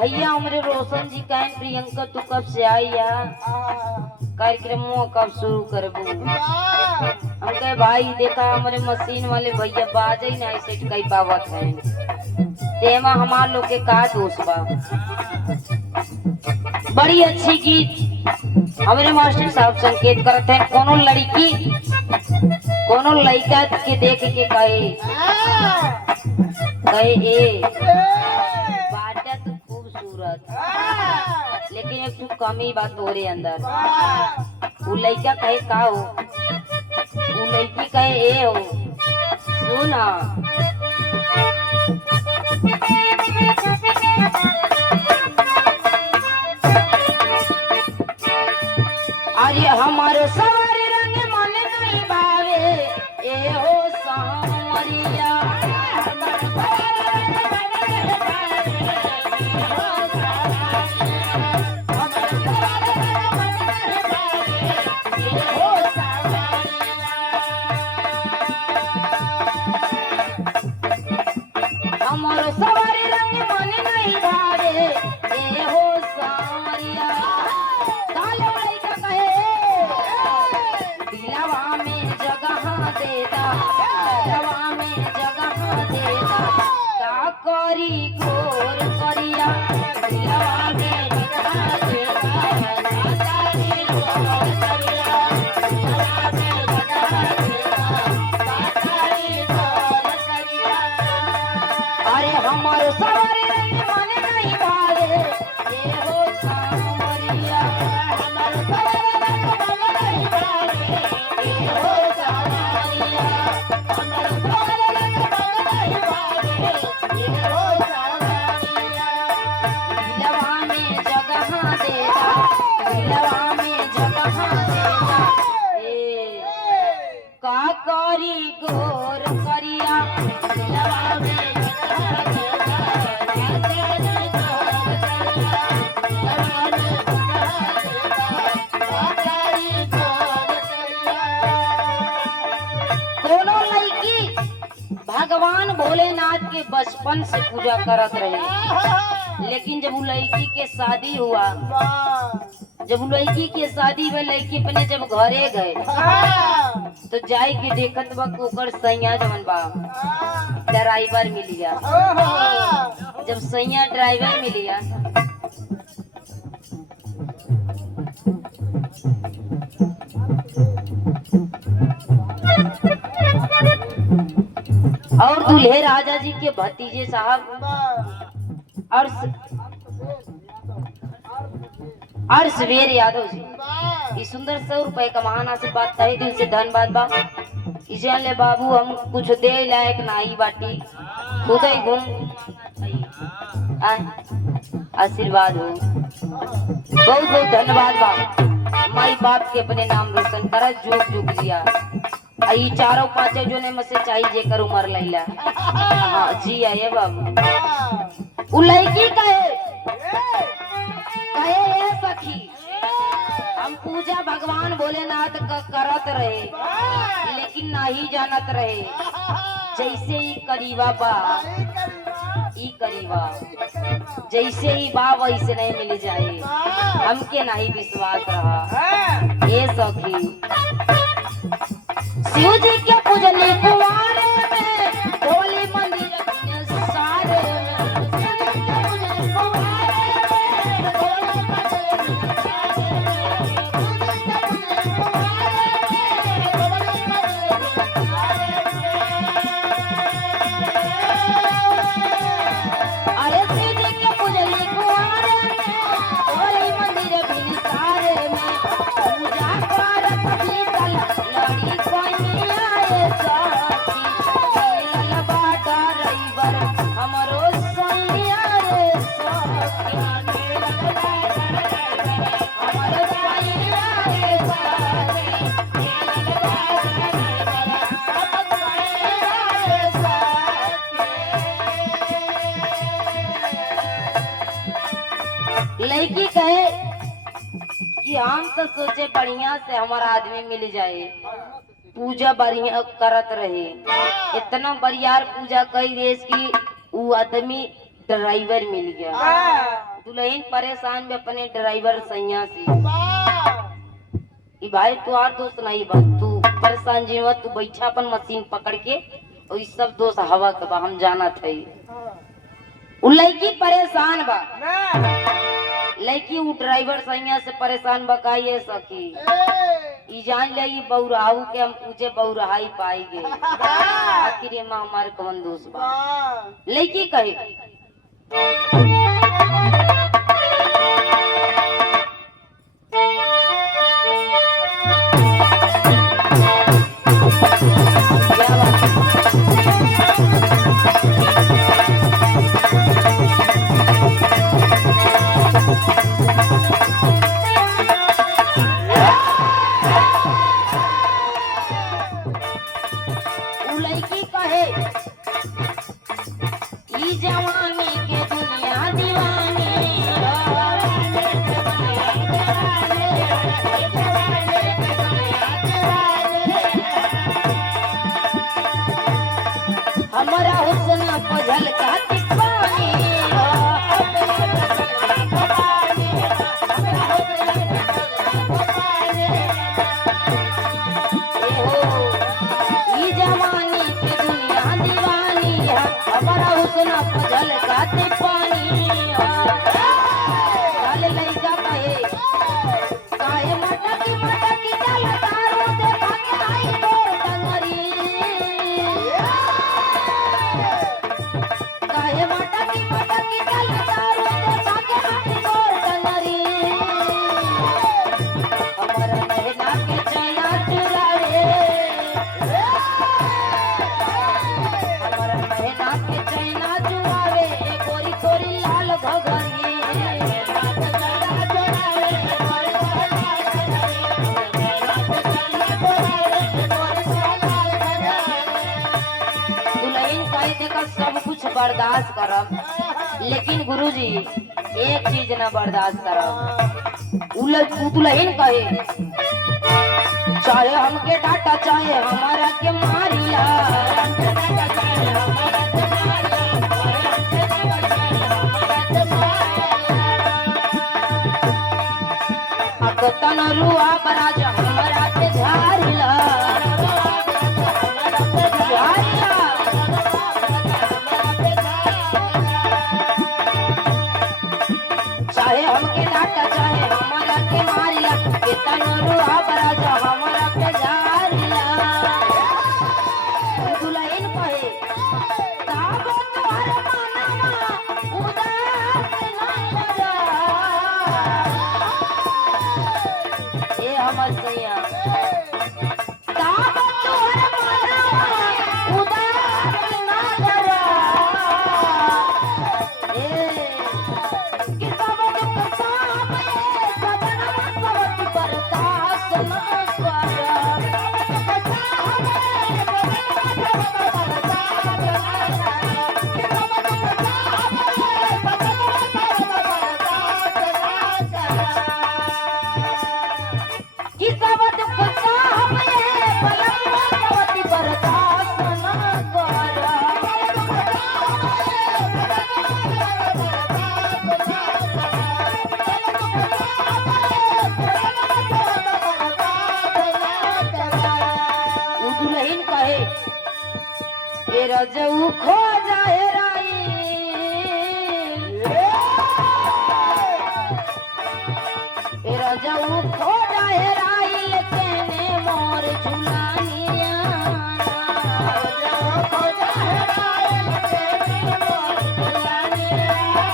भैया हमारे रोशन जी कहें प्रियंका तू कब से आई या कार्यक्रम कब शुरू करबू। हम कहे भाई देखा हमारे मशीन वाले भैया बाजे ही ना ऐसे कई पावत है तेमा हमार लोग के का दोष बा। बड़ी अच्छी गीत हमारे मास्टर साहब संकेत करते हैं कोनो लड़की कोनो लड़का के देख के कहे ए बाटा तू खूबसूरत लेकिन एक तू कमी बात तोरे अंदर। वो लड़का कहे का हो वो लड़की कहे ए हो सुना। अरे हमारे सारे रंग मन नहीं भावे ए हो सांवरिया। हमारे सारे रंग मन नहीं भावे ए हो सांवरिया। दिलवा में जगह देता दिलवा में जगह देता का करी घोर करिया। दिलवा में जगह देता का करी घोर करिया। दिलवा में जगह देता का करी घोर करिया। अरे हमारे सारे रंग मन नहीं भावे ये हो सांवरिया। हमारे सारे रंग मन नहीं भावे ये हो सांवरिया। हमारे सारे रंग मन नहीं भावे ये हो सांवरिया। दिलवा में जगह देता दिलवा में जगह देता ए का करी गोर करिया। दिलवा में भगवान भोलेनाथ के बचपन से पूजा करत रहे लेकिन जब वो लड़की के शादी हुआ जब लड़की के शादी में लड़की अपने जब घरे गए तो जाई के देखत बा ओकर सैया जवन बा ड्राइवर मिल गया। जब सैया ड्राइवर मिल गया और दूल्हे राजा जी के भतीजे साहब और सवेर यादव जी इस सुंदर 100 रुपए का महान आशीर्वाद तहे दिल से धन्यवाद बा। इजले बाबू हम कुछ दे लायक नाही बाटी खुद ही घूम आशीर्वाद हो बहुत बहुत धन्यवाद बा। माई बाप के अपने नाम रोशन कर जुग जुग जिया। आई चारों पांचों जो ने मसे चाहिए जेकर उमर लैला हाँ जी आये बाबू। उ लड़की कहे ए सखी हम पूजा भगवान भोलेनाथ का करत रहे लेकिन नहीं जानत रहे जैसे ही करीबा बा ई करीबा जैसे ही बा वैसे नहीं मिल जाए हमके नहीं विश्वास रहा। ए सखी शिव जी के पूजनी कुंवारे में भोले मंदिर अपने सारे अरे शिव जी के पूजनी कुंवारे में भोले मंदिर अपने सारे में पूजा करत बीतल लड़ी लड़की कहे कि हम तो सोचे बढ़िया से हमारा आदमी मिल जाए पूजा बढ़िया करत रहे इतना बरियार पूजा कई देश की वो आदमी ड्राइवर मिल गया। दुल्हन परेशान भी अपने ड्राइवर सैया से कि भाई तू और दोस्त नहीं बा, तू परेशान जीवा, तू बैठा अपन मशीन पकड़ के और ये सब दोस्त हवा के बा, हम जाना थे। उ लड़की परेशान बा, लड़की उ ड्राइवर सैया से परेशान बा का ये सखी ई जान ले ई बौराहू के हम पूछे बौराहाई पाई गए आखिर ये मां हमारे कौन दोस्त बा। लड़की कहे हमारा हुस्न पझल का पानी ये जवानी की दुनिया दीवानी है, हमारा हुस्न पझल का पानी चल लइका कहे काहे मटकी मटकी चल तारो देखा के आई तोर डंगरी काहे मटकी मटकी चल तारो देखा के आई तोर डंगरी हमारा नैना के चैना चुरावे हमारा नैना के चैना चुरावे गोरी गोरी लाल घघरी सब कुछ बर्दाश्त करब लेकिन गुरुजी एक चीज ना बर्दाश्त करब। दुल्हन कहे चाहे हमके डाटा चाहे हमारा के मारिया रुआ बराज हमारा के झारिला चाहे हमके डाटा चाहे हमारा के मारिला कितना रुआ बराजा हमारा पे झारिला। दुल्हन कहे ताबो तुम्हारे मानवा उदास ना लगा ए हमर सैया ताबो तुम्हारे मानवा उदास ना लगा रजऊ खो जाए राई रजऊ खो जाए राई लेकिन मोर झुलानिया खो जाए राई लेकिन मोर झुलानिया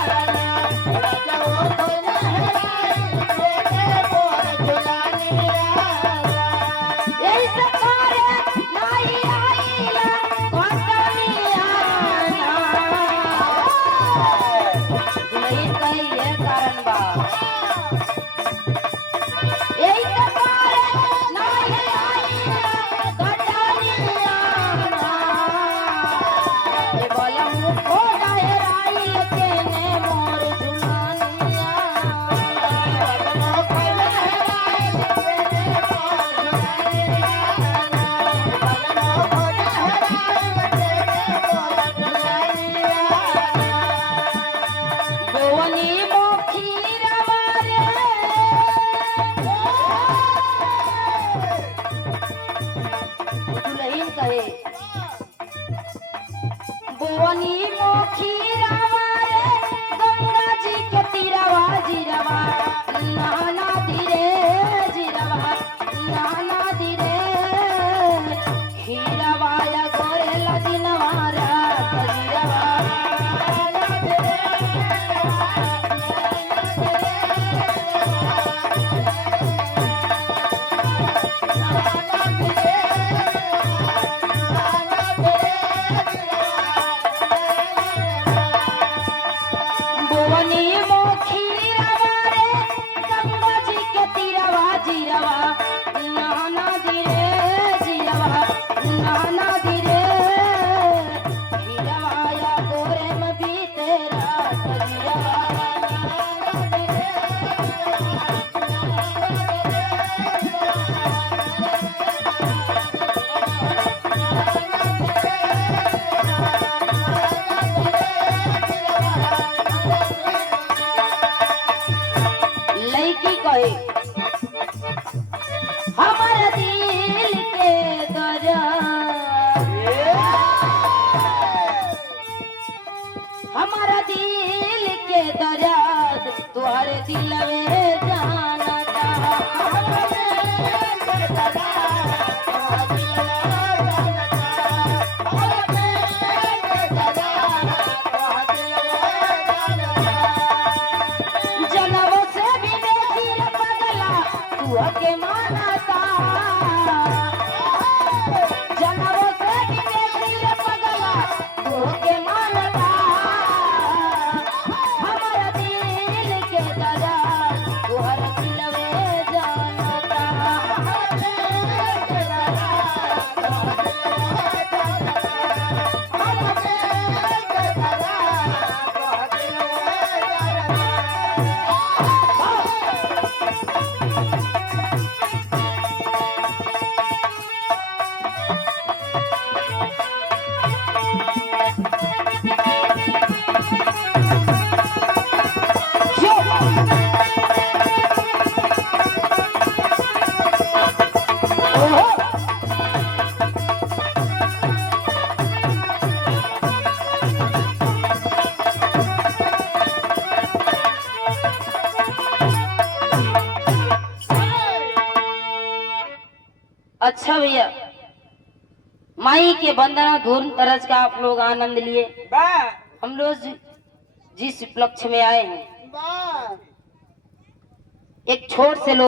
रजऊ खो जाए राई लेकिन मोर झुलानिया यही सब करे नहीं आईला कारण बा यही तो हमारा दिल के दर्द तुम्हारे दिल में जानता जनमों से भी बेसी रे पगला तू के मानता जनमों से भी बेसी रे पगला तू के मानता हमारा दिल के दर्द तुम्हारे दिल में जानता अच्छा भैया, माई के वंदना धूम तरज का आप लोग आनंद लिए। हम लोग जिस उपलक्ष्य में आए हैं, एक छोट से लोग